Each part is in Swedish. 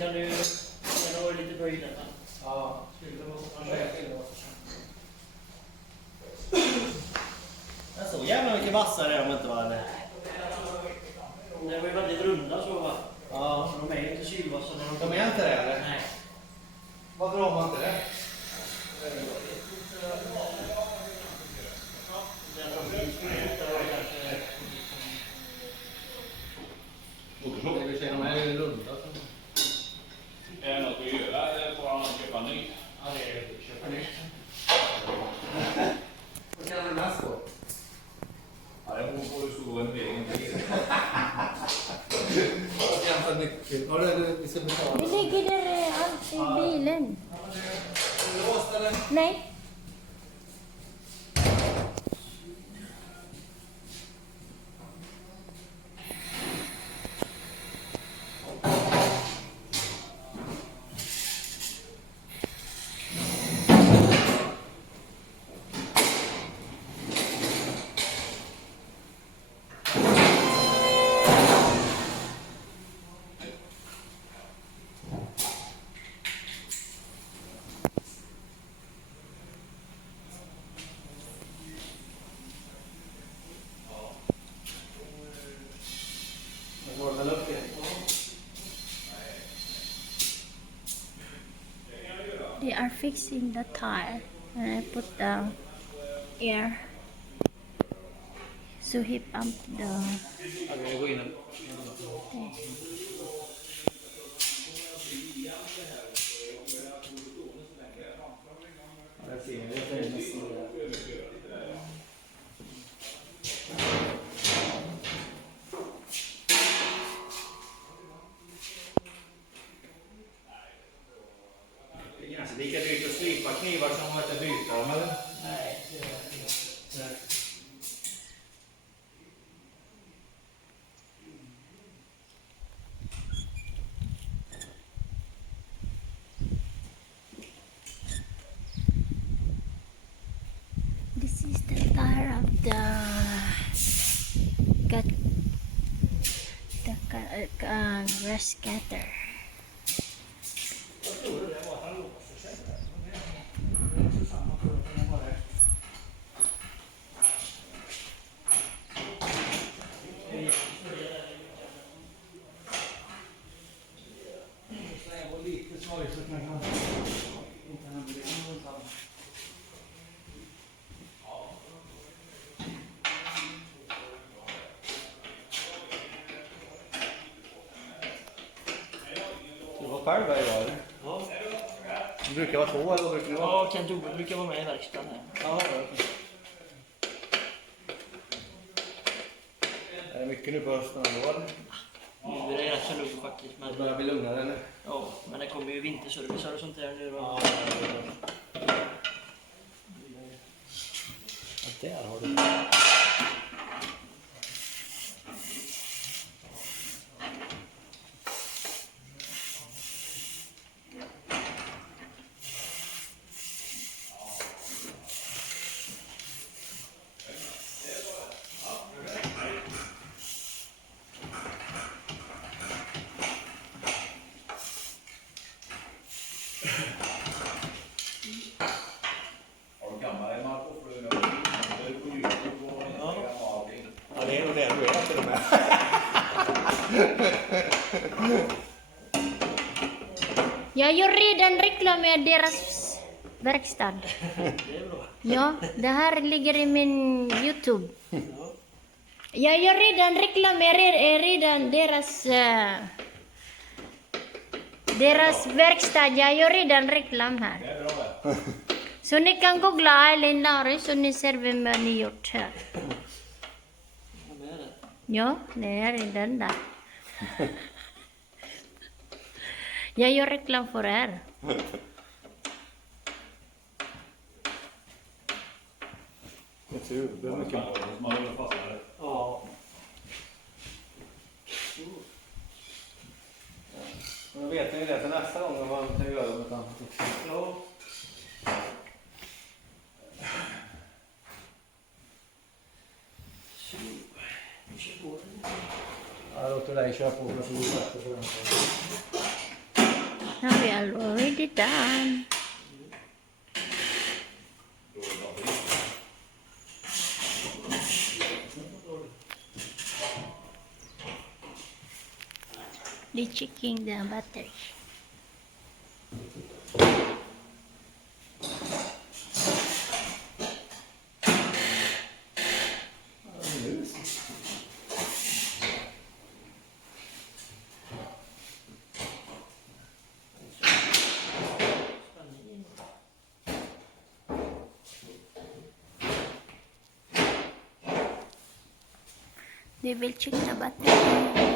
kan du gärna vara lite böjd där. Ja. Jag såg jävla mycket vassare om inte var det. Det var ju väldigt runda så va? Ja. De är ju inte sylvassa när De är inte det eller? Nej. Varför har man inte det? De är ju runda. Är det något att göra eller får han köpa ny? Ja, det är köpa nytt. Vad kan det mest på? Ja, det beror på hur stor en egen bil. Har du vi ska betala? Det ligger där allt i bilen. Låst eller? Nej. They are fixing the tire and I put the air so he pumped the Okej, gå in. Där ser ni, det är fina sidor. Det är ganska lika dyrt att slipa knivar som att byta dem, eller? Nej, det är inte. This is the tire of the grass cutter. Du var själv här idag, eller? Ja. Det brukar vara två, eller vad brukar det vara? Ja, Kent Ove brukar vara med i verkstaden här. Ja, okej. Är det mycket nu på hösten ändå, eller? Nu är det rätt så lugnt faktiskt. Det Men, börjar bli lugnare, eller? ja, men det kommer ju vinterservice och sånt där nu då. Ja, där har du. Har du gamla Marco för du är på YouTube och Instagram och allting? Ja, det är nog det du är till och med. Jag gör redan reklam med deras verkstad. Det är bra. Ja, det här ligger i min YouTube. Jag gör redan reklam med redan deras verkstad. Jag gör redan reklam här. Det är bra det. Så ni kan googla Eileen Lauri så ni ser vem ni gjort här. Vad är det? Ja, det är den där. Jag gör reklam för er. Det är mycket. Som har hållit fast här. Ja. Men då vet ni det för nästa gång om man kan göra något annat också. Ja. Så, nu kör på den. Jag låter dig köra på för att få all already done. Då är det batteri. They're checking the battery. They will check the battery.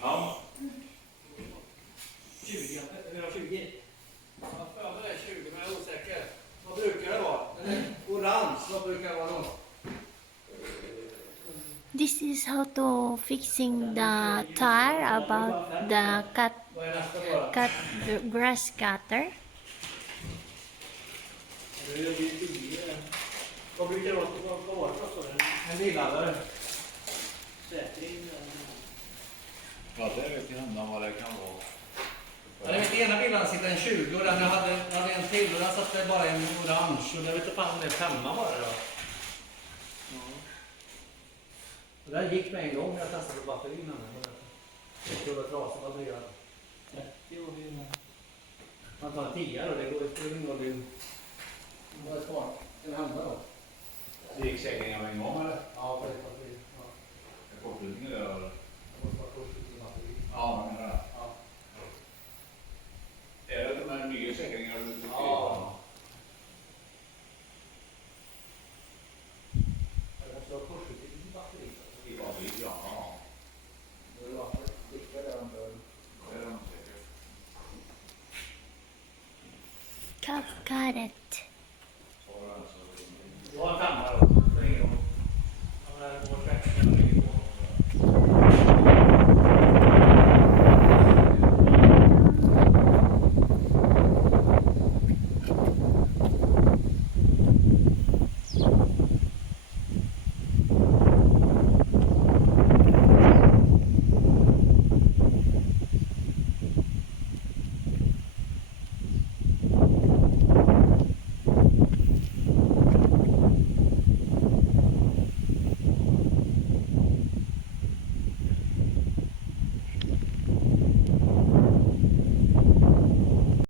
Ja. 20, 120. Jag för det är 20, men jag är osäker. Vad brukar det vara? Eller orange, vad brukar det vara då? This is how to fixing the tire about the Vad är nästa då? grass cutter. Vad brukar det vara? Vad var det för något? En billaddare. Säkring. Ja, det vet jag inte vad det kan vara. Ja, den ena bilen sitter en 20 och den jag hade en till och den satt det bara en orange. Och jag vet inte fan om det är 5 var det då. Ja. Och den gick med en gång när jag testade på batterierna. Jag tror det var trasigt batterier. 30 år innan. Man tar en 10 och det går ju ingen roll. Vad är det kvar? Ska det hända då? Det gick säkringen med en gång eller? Ja, på ett batteri. Ja. Är kortslutningen där eller? Jag måste bara kortslutning i batteri. Ja, jag menar det. Ja. Är det de här nya säkringarna du tycker? Ja. Jag måste ha kortslutning i batteri. I batteri, ja. Det är varför sticka där de bör. Det är de säkert. Cut it.